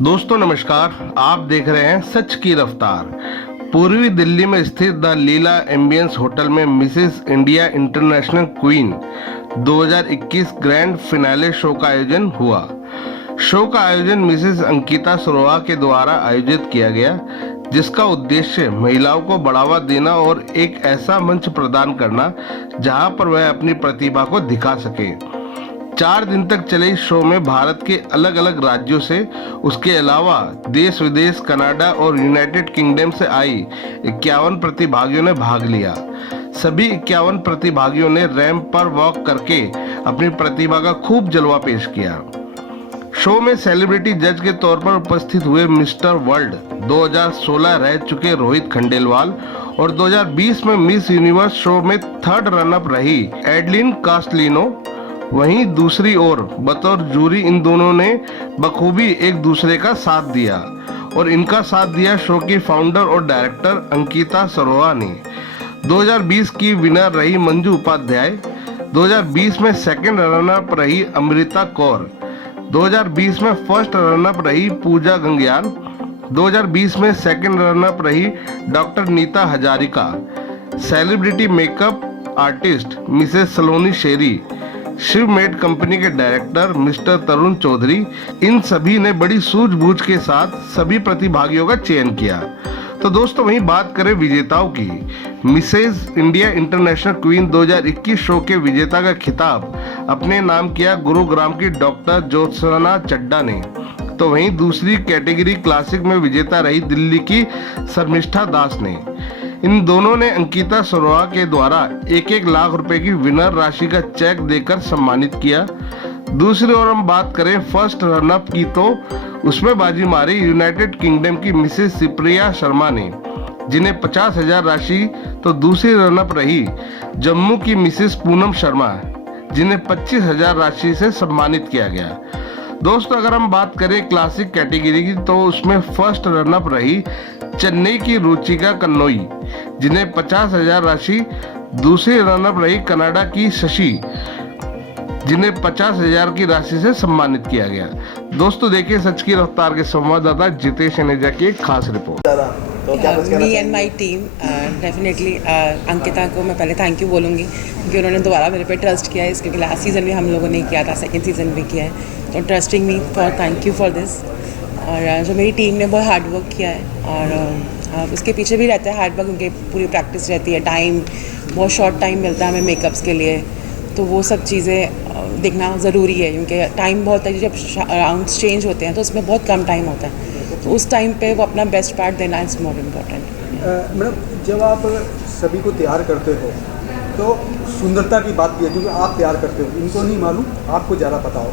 दोस्तों नमस्कार, आप देख रहे हैं सच की रफ्तार। पूर्वी दिल्ली में स्थित द लीला एम्बियंस होटल में Mrs India international queen 2021 grand finale show का आयोजन हुआ। शो का आयोजन मिसेस अंकिता सरोहा के द्वारा आयोजित किया गया, जिसका उद्देश्य महिलाओं को बढ़ावा देना और एक ऐसा मंच प्रदान करना जहां पर वह अपनी प्रतिभा को दिखा सके। 4 दिन तक चले इस शो में भारत के अलग अलग राज्यों से, उसके अलावा देश विदेश, कनाडा और यूनाइटेड किंगडम से आई 51 प्रतिभागियों ने भाग लिया। सभी 51 प्रतिभागियों ने रैंप पर वॉक करके अपनी प्रतिभा का खूब जलवा पेश किया। शो में सेलिब्रिटी जज के तौर पर उपस्थित हुए मिस्टर वर्ल्ड 2016 रह चुके रोहित खंडेलवाल और 2020 में मिस यूनिवर्स शो में 3rd रनअप रही एडलिन कास्टलिनो। वहीं दूसरी ओर बतौर जूरी इन दोनों ने बखूबी एक दूसरे का साथ दिया और इनका साथ दिया शो की फाउंडर और डायरेक्टर अंकिता सरोहा ने। 2020 की विनर रही मंजू उपाध्याय, 2020 में 2nd रनअप रही अमृता कौर, 2020 में 1st रनअप रही पूजा गंगयाल, 2020 में 2nd रनअप रही doctor Neeta Hazarika. Celebrity makeup artist missus Saloni Sheri, Shiv मेड कंपनी के डायरेक्टर मिस्टर तरुण चौधरी, इन सभी ने बड़ी सूझबूझ के साथ सभी प्रतिभागियों का चयन किया। तो दोस्तों वहीं बात करें विजेताओं की। Mrs India international queen 2021 show के विजेता का खिताब अपने नाम किया गुरुग्राम की डॉक्टर ज्योत्सना चड्डा ने। तो वहीं दूसरी कैटेगरी क्लासिक में विजेता रही दिल्ली की शर्मिष्ठा दास ने। इन दोनों ने अंकिता सरोहा के द्वारा 1-1 लाख रुपए की विनर राशि का चेक देकर सम्मानित किया। दूसरी ओर हम बात करें 1st रनअप की, तो उसमें बाजी मारी यूनाइटेड किंगडम की मिसेस सिप्रिया शर्मा ने, जिन्हें 50,000 राशि, तो दूसरी रनअप रही जम्मू की मिसेस पूनम शर्मा, जिन्हें 25,000 राशि से सम्मानित किया गया। दोस्तों अगर हम बात करें क्लासिक कैटेगरी की, तो उसमें 1st रनअप रही चेन्नई की रुचिका कन्नोई, जिन्हें 50,000 राशि, दूसरी रनअप रही कनाडा की शशि, जिन्हें 50,000 की राशि से सम्मानित किया गया। दोस्तों देखिए सच की रफ्तार के संवाददाता जितेश अनेजा की एक खास report. Me and my team definitely Ankita को मैं पहले थैंक यू बोलूँगी क्योंकि उन्होंने दोबारा मेरे पे ट्रस्ट किया है, क्योंकि लास्ट सीज़न भी हम लोगों ने किया था, 2nd सीज़न भी किया है, तो trusting me for thank you for this. और जो मेरी टीम ने बहुत हार्ड वर्क किया है और उसके पीछे भी रहता है हार्ड वर्क, क्योंकि पूरी प्रैक्टिस रहती है, टाइम बहुत शॉर्ट टाइम मिलता है हमें मेकअप्स के लिए, तो वो सब चीज़ें देखना ज़रूरी है क्योंकि टाइम बहुत है। जब राउंड्स चेंज होते हैं तो उसमें बहुत कम टाइम होता है, तो उस टाइम पे वो अपना बेस्ट पार्ट देना इज़ मोर इम्पोर्टेंट। मैडम जब आप सभी को तैयार करते हो तो सुंदरता की बात भी है, क्योंकि आप तैयार करते हो, इनको नहीं मालूम, आपको ज़्यादा पता हो,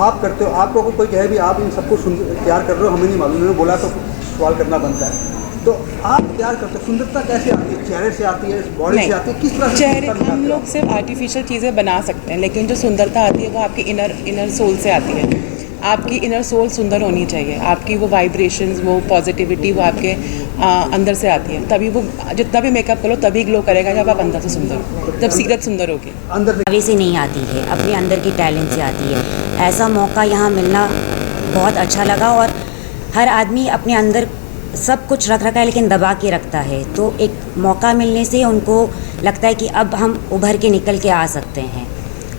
आप करते हो। आपको कोई कहे भी आप इन सबको तैयार कर रहे हो, हमें नहीं मालूम, उन्होंने बोला तो सवाल करना बनता है। तो आप तैयार करते हो, सुंदरता कैसे आती है? चेहरे से आती है, बॉडी से आती है, किस तरह से? चेहरे हम लोग सिर्फ आर्टिफिशियल चीज़ें बना सकते हैं, लेकिन जो सुंदरता आती है वो आपकी इनर सोल से आती है। आपकी इनर सोल सुंदर होनी चाहिए, आपकी वो वाइब्रेशंस, वो पॉजिटिविटी वो आपके अंदर से आती है, तभी वो जितना भी मेकअप करो तभी ग्लो करेगा जब आप अंदर से सुंदर हो, जब सीरत सुंदर होगी। अंदर से नहीं आती है, अपने अंदर की टैलेंट से आती है। ऐसा मौका यहाँ मिलना बहुत अच्छा लगा और हर आदमी अपने अंदर सब कुछ रख रखा है लेकिन दबा के रखता है, तो एक मौका मिलने से उनको लगता है कि अब हम उभर के निकल के आ सकते हैं।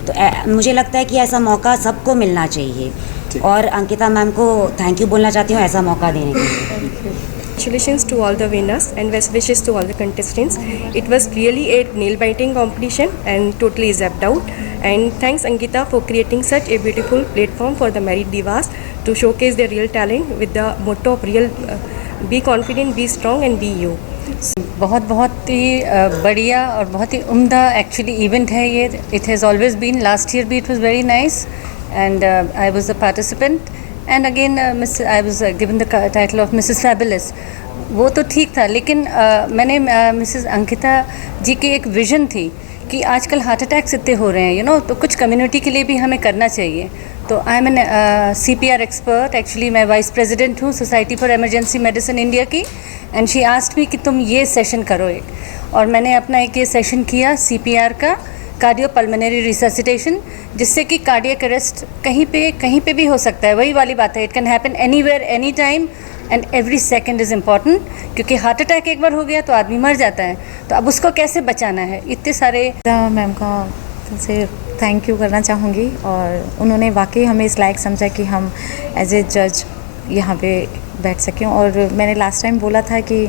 तो मुझे लगता है कि ऐसा मौका सबको मिलना चाहिए और अंकिता मैम को थैंक यू बोलना चाहती हूँ ऐसा मौका देने के लिए। Congratulations to all the winners and best wishes to all the contestants. It was really a nail-biting competition and totally zapped out. And thanks Ankita for creating such a beautiful platform for the married divas to showcase their real talent with the motto of be confident, be strong and be you. बहुत ही बढ़िया और बहुत ही उम्दा actually event है ये। It has always been, last year भी it was very nice and I was a participant and again I was given the title of missus fabulous. वो तो ठीक था, लेकिन मैंने मिसेस अंकिता जी की एक विज़न थी कि आजकल हार्ट अटैक्स इतने हो रहे हैं तो कुछ कम्युनिटी के लिए भी हमें करना चाहिए। तो I am an CPR expert, actually मैं वाइस प्रेसिडेंट हूँ society for emergency medicine India की, एंड शी आस्क्ड मी कि तुम ये सेशन करो एक, और मैंने अपना एक ये सेशन किया CPR का कार्डियोपल्मोनरी रिससिटेशन, जिससे कि कार्डियक अरेस्ट कहीं पे भी हो सकता है। वही वाली बात है, it can happen anywhere any time and every second is important, क्योंकि हार्ट अटैक एक बार हो गया तो आदमी मर जाता है, तो अब उसको कैसे बचाना है। इतने सारे मैम का से थैंक यू करना चाहूँगी, और उन्होंने वाकई हमें इस लायक समझा कि हम एज ए जज यहाँ पे बैठ सकें। और मैंने लास्ट टाइम बोला था कि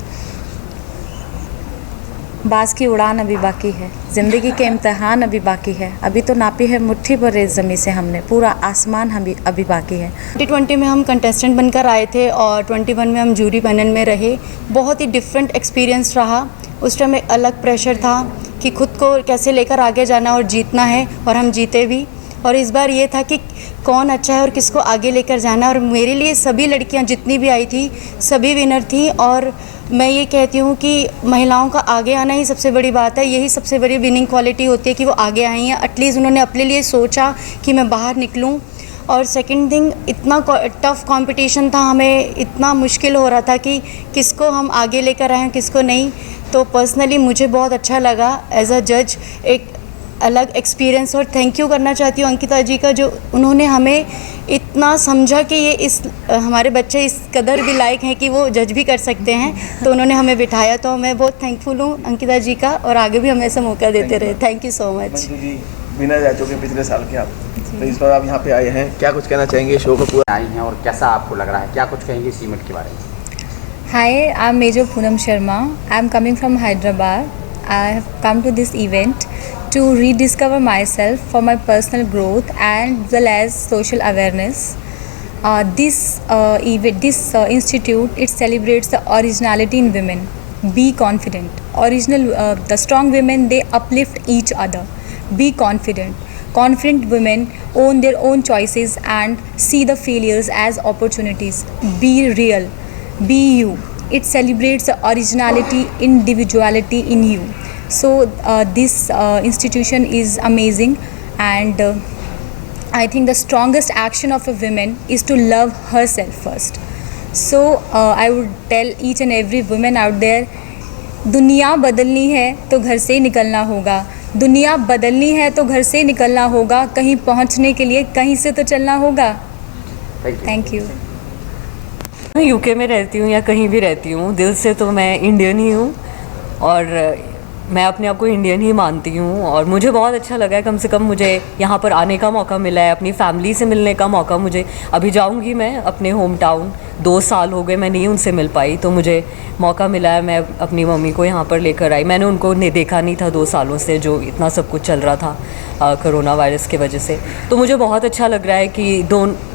बाज़ की उड़ान अभी बाकी है, ज़िंदगी के इम्तहान अभी बाकी है, अभी तो नापी है मुट्ठी भर रेत ज़मीं से हमने, पूरा आसमान हम अभी बाकी है। 2020 में हम कंटेस्टेंट बनकर आए थे और 21 में हम जूरी पैनल में रहे। बहुत ही डिफरेंट एक्सपीरियंस रहा। उस टाइम एक अलग प्रेशर था कि खुद को कैसे लेकर आगे जाना और जीतना है, और हम जीते भी। और इस बार ये था कि कौन अच्छा है और किसको आगे लेकर जाना, और मेरे लिए सभी लड़कियां जितनी भी आई थी सभी विनर थी। और मैं ये कहती हूँ कि महिलाओं का आगे आना ही सबसे बड़ी बात है, यही सबसे बड़ी विनिंग क्वालिटी होती है कि वो आगे आई हैं। एटलीस्ट उन्होंने अपने लिए सोचा कि मैं बाहर निकलूँ। और सेकंड थिंग, इतना टफ़ कंपटीशन था, हमें इतना मुश्किल हो रहा था कि किसको हम आगे लेकर आएँ किसको नहीं। तो पर्सनली मुझे बहुत अच्छा लगा एज अ जज, एक अलग एक्सपीरियंस। और थैंक यू करना चाहती हूँ अंकिता जी का, जो उन्होंने हमें इतना समझा कि ये हमारे बच्चे इस कदर भी लायक हैं कि वो जज भी कर सकते हैं, तो उन्होंने हमें बिठाया। तो मैं बहुत थैंकफुल हूँ अंकिता जी का, और आगे भी हमें ऐसा मौका देते रहे। Thank you so much. Manju ji winner रह चुके पिछले साल के आप, तो इस बार आप यहाँ पे आए हैं, क्या कुछ कहना चाहेंगे शो को पूरा आई हैं और कैसा आपको लग रहा है, क्या कुछ कहेंगे इस इवेंट के बारे में? Hi, I'm Major Poonam Sharma. I'm coming from Hyderabad. I have come to this event to rediscover myself for my personal growth and well as social awareness. This institute, it celebrates the originality in women. Be confident. The strong women, they uplift each other. Be confident. Confident women own their own choices and see the failures as opportunities. Be real. Be you. It celebrates the originality, individuality in you. So this institution is amazing, and I think the strongest action of a woman is to love herself first. So I would tell each and every woman out there, दुनिया बदलनी है तो घर से ही निकलना होगा, दुनिया बदलनी है तो घर से ही निकलना होगा, कहीं पहुंचने के लिए कहीं से तो चलना होगा। Thank you. मैं यूके में रहती हूँ या कहीं भी रहती हूँ, दिल से तो मैं इंडियन ही हूँ, और मैं अपने आप को इंडियन ही मानती हूँ। और मुझे बहुत अच्छा लगा है, कम से कम मुझे यहाँ पर आने का मौका मिला है, अपनी फैमिली से मिलने का मौका। मुझे अभी जाऊँगी मैं अपने होम टाउन, 2 साल हो गए मैं नहीं उनसे मिल पाई, तो मुझे मौका मिला है, मैं अपनी मम्मी को यहाँ पर लेकर आई। मैंने उनको देखा नहीं था 2 सालों से, जो इतना सब कुछ चल रहा था कोरोना वायरस की वजह से। तो मुझे बहुत अच्छा लग रहा है कि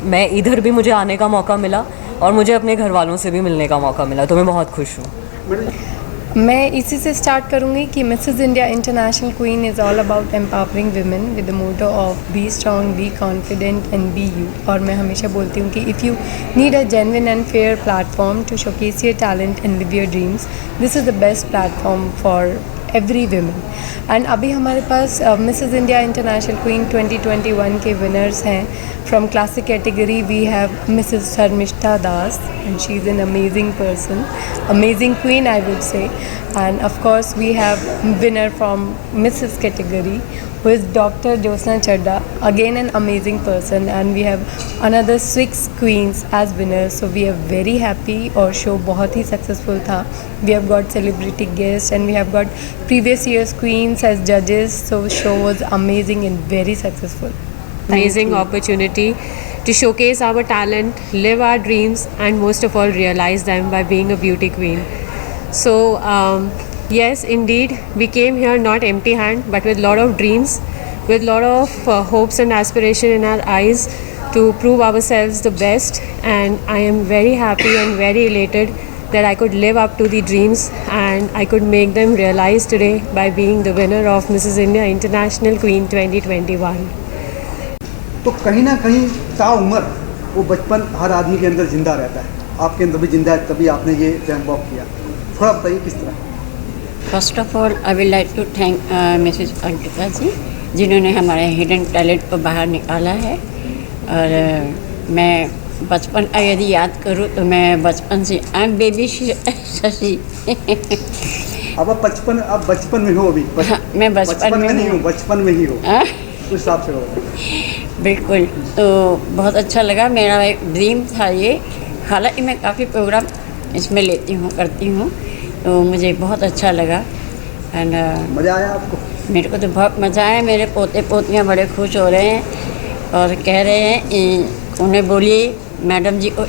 मैं इधर भी मुझे आने का मौका मिला और मुझे अपने घर वालों से भी मिलने का मौका मिला, तो मैं बहुत खुश हूँ। मैं इसी से स्टार्ट करूँगी कि Mrs India international queen is all about empowering women with the motto of be strong, be confident and be you. और मैं हमेशा बोलती हूँ कि if you need a genuine and fair platform to showcase your talent and live your dreams, this is the best platform for every women. And अभी हमारे पास Mrs India international queen 2021 के विनर्स हैं। From classic category we have Mrs. Sharmishta Das, and she's an amazing person, amazing queen I would say. And of course we have winner from Mrs. category who is Dr. Josna Chadda, again an amazing person. And we have another 6 queens as winners, so we are very happy और show बहुत ही successful था. We have got celebrity guests and we have got previous year's queens as judges, so show was amazing and very successful. Amazing opportunity to showcase our talent, live our dreams, and most of all realize them by being a beauty queen. So yes, indeed, we came here not empty hand, but with lot of dreams, with lot of hopes and aspiration in our eyes to prove ourselves the best. And I am very happy and very elated that I could live up to the dreams and I could make them realize today by being the winner of Mrs. India International Queen 2021. तो कहीं ना कहीं ताउम्र वो बचपन हर आदमी के अंदर ज़िंदा रहता है, आपके अंदर भी जिंदा है, तभी आपने ये रैंप वॉक किया। थोड़ा बताइए किस तरह। First of all I will like to thank missus Ankita ji, जिन्होंने हमारे हिडन टैलेंट को बाहर निकाला है। और मैं बचपन यदि याद करूँ तो मैं बचपन से आई एम बेबी शशि अब आप बचपन में हो अभी मैं बचपन में नहीं हूँ। हूँ, बचपन में ही हो, हाँ? उस हिसाब से हो। बिल्कुल, तो बहुत अच्छा लगा। मेरा एक ड्रीम था ये, हालांकि मैं काफ़ी प्रोग्राम इसमें लेती हूँ, करती हूँ, तो मुझे बहुत अच्छा लगा। एंड मज़ा आया आपको? मेरे को तो बहुत मज़ा आया। मेरे पोते पोतियाँ बड़े खुश हो रहे हैं और कह रहे हैं, उन्हें बोलिए मैडम जी को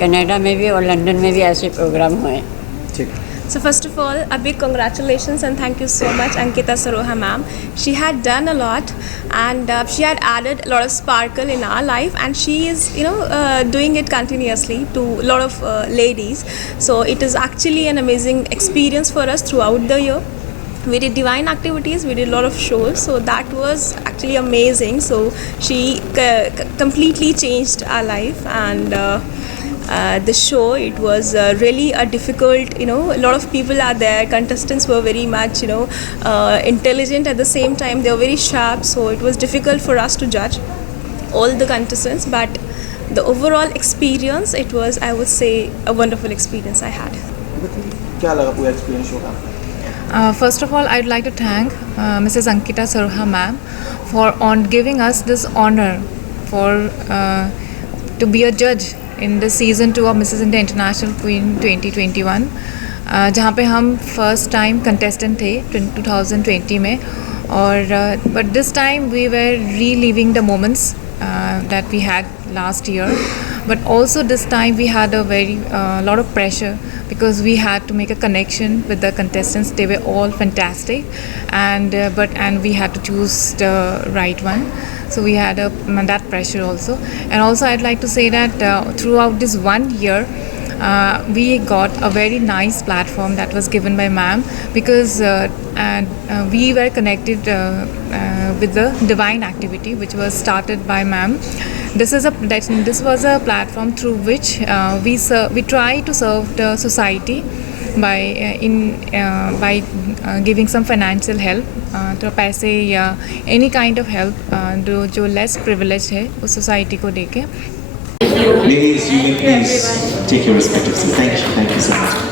कनाडा में भी और लंदन में भी ऐसे प्रोग्राम हुए। ठीक। So first of all, a big congratulations and thank you so much, Ankita Saroha ma'am. She had done a lot, and she had added a lot of sparkle in our life, and she is, doing it continuously to a lot of ladies. So it is actually an amazing experience for us throughout the year. We did divine activities, we did a lot of shows, so that was actually amazing. So she completely changed our life, and the show, it was really a difficult, a lot of people are there, contestants were very much, intelligent, at the same time they were very sharp, so it was difficult for us to judge all the contestants, but the overall experience, it was, I would say, a wonderful experience I had. क्या लगा पूरा experience show का? First of all, I'd like to thank Mrs. Ankita Saroha ma'am for giving us this honor for to be a judge in the season 2 of Mrs. India International Queen 2021, जहाँ पे हम first time contestant थे 2020 में, और but this time we were reliving the moments that we had last year, but also this time we had a very lot of pressure because we had to make a connection with the contestants. They were all fantastic, and we had to choose the right one. So we had that pressure also. And also I'd like to say that throughout this 1 year, we got a very nice platform that was given by ma'am, because we were connected with the divine activity which was started by ma'am. This was a platform through which we try to serve the society by giving some financial help, तो पैसे या any kind of help जो less privileged है उस society को देके। Ladies, you may please take your respective seats. Thank you so much.